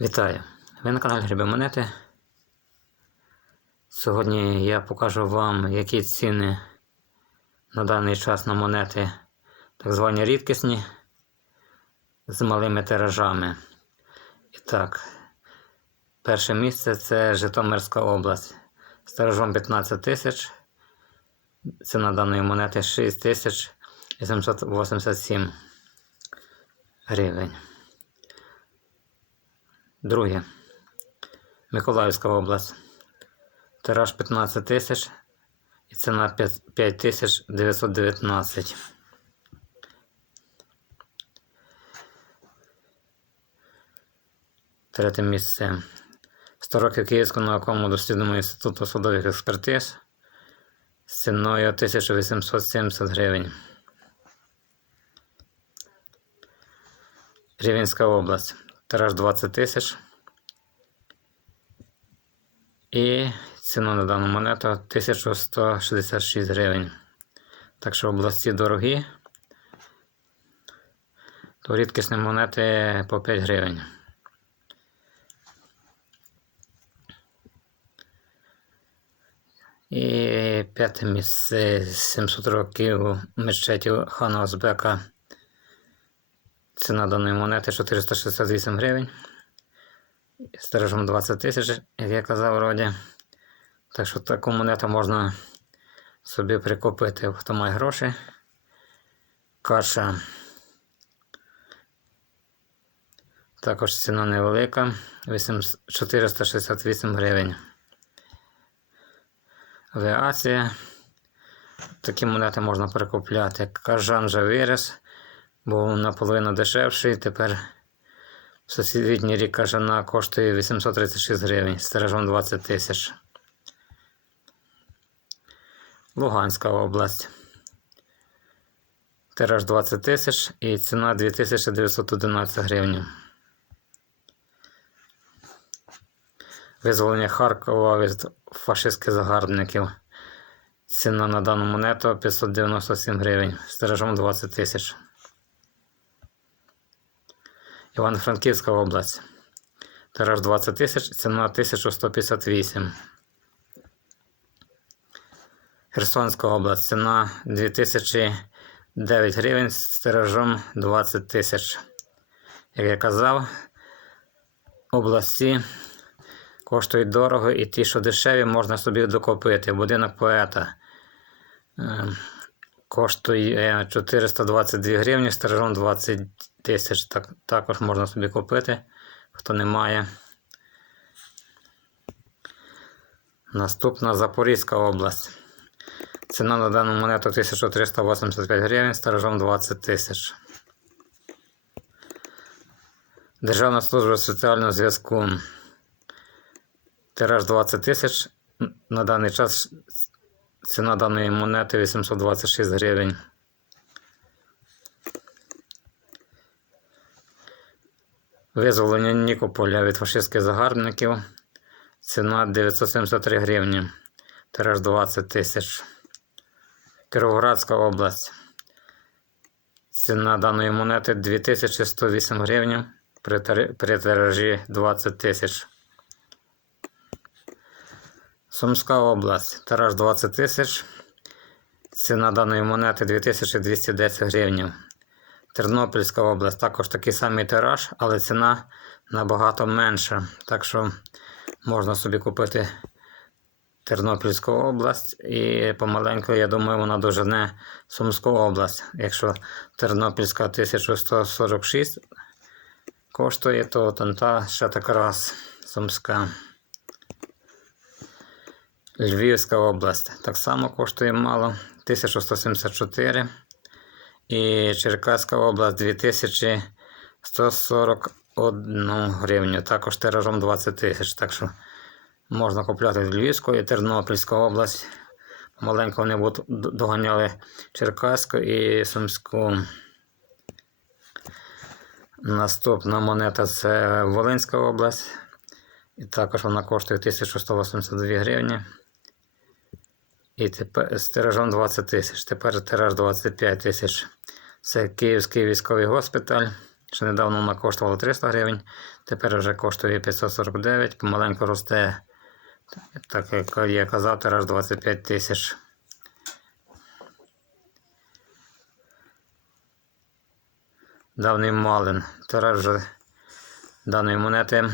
Вітаю! Ви на каналі Гриби Монети. Сьогодні я покажу вам, які ціни на даний час на монети, так звані рідкісні, з малими тиражами. І так, перше місце це Житомирська область. З тиражом 15 тисяч. Ціна даної монети 6 тисяч 887 гривень. Друге. Миколаївська область. Тираж 15 тисяч і ціна 5 тисяч 919. Третє місце. 100 років Київського науковому дослідному інституту судових експертиз з ціною 1870 гривень. Рівенська область. Тираж 20 тисяч. І ціна на дану монету 1166 гривень. Так що області дорогі, то рідкісні монети по 5 гривень. І п'яте місце 700 років мечеті хана Озбека. Ціна даної монети 468 гривень. З тиражом 20 тисяч, як я казав вроді. Так що таку монету можна собі прикупити, хто має гроші. Каша. Також ціна невелика. 8 468 гривень. Авіація. Такі монети можна перекупляти. Кажан вже виріс, був наполовину дешевший. Тепер сусідній рік кажана коштує 836 гривень з тиражом 20 тисяч. Луганська область. Тираж 20 тисяч і ціна 2911 гривень. Визволення Харкова від фашистських загарбників. Ціна на дану монету 597 гривень з тиражом 20 тисяч. Івано-Франківська область. Тираж 20 тисяч, ціна 1158. Херсонська область. Ціна 2009 гривень з тиражом 20 тисяч. Як я казав, області коштують дорого і ті, що дешеві, можна собі докупити. Будинок поета е, коштує 422 гривні з 20 тисяч. Так, також можна собі купити, хто не має. Наступна Запорізька область. Ціна на дану монету 1385 гривень з 20 тисяч. Державна служба соціального зв'язку. Тираж 20 тисяч. На даний час ціна даної монети 826 гривень. Визволення Нікополя від фашистських загарбників. Ціна 973 гривні. Тираж 20 тисяч. Кіровоградська область. Ціна даної монети 2108 гривень при, тиражі 20 тисяч. Сумська область. Тираж 20 тисяч. Ціна даної монети 2210 гривень. Тернопільська область також такий самий тираж, але ціна набагато менша. Так що можна собі купити Тернопільську область і помаленьку, я думаю, вона дожене Сумську область. Якщо Тернопільська 1146 коштує, то та ще так раз Сумська. Львівська область так само коштує мало 1174. І Черкаська область 2141 гривню. Також тиражом 20 тисяч. Так що можна купляти Львівську і Тернопільську область. Маленько вони доганяли Черкаську і Сумську. Наступна монета це Волинська область. І також вона коштує 1182 гривні. І тепер з тиражом 20 тисяч. Тепер тираж 25 тисяч. Це Київський військовий госпіталь. Ще недавно вона коштувала 300 гривень, тепер вже коштує 549, помаленьку росте, так як я казав, тираж 25 тисяч. Давний Малин. Тираж даної монети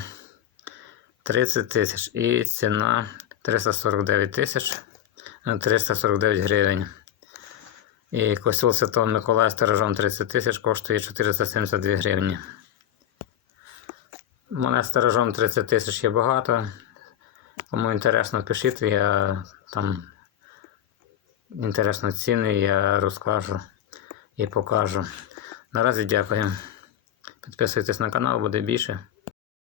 30 тисяч і ціна 349 тисяч, 349 гривень. І костюл Святого Миколая з тиражом 30 тисяч коштує 472 гривні. Монет з тиражом 30 тисяч є багато. Кому інтересно, пишіть, я там інтересно ціни, я розкажу і покажу. Наразі дякую. Підписуйтесь на канал, буде більше.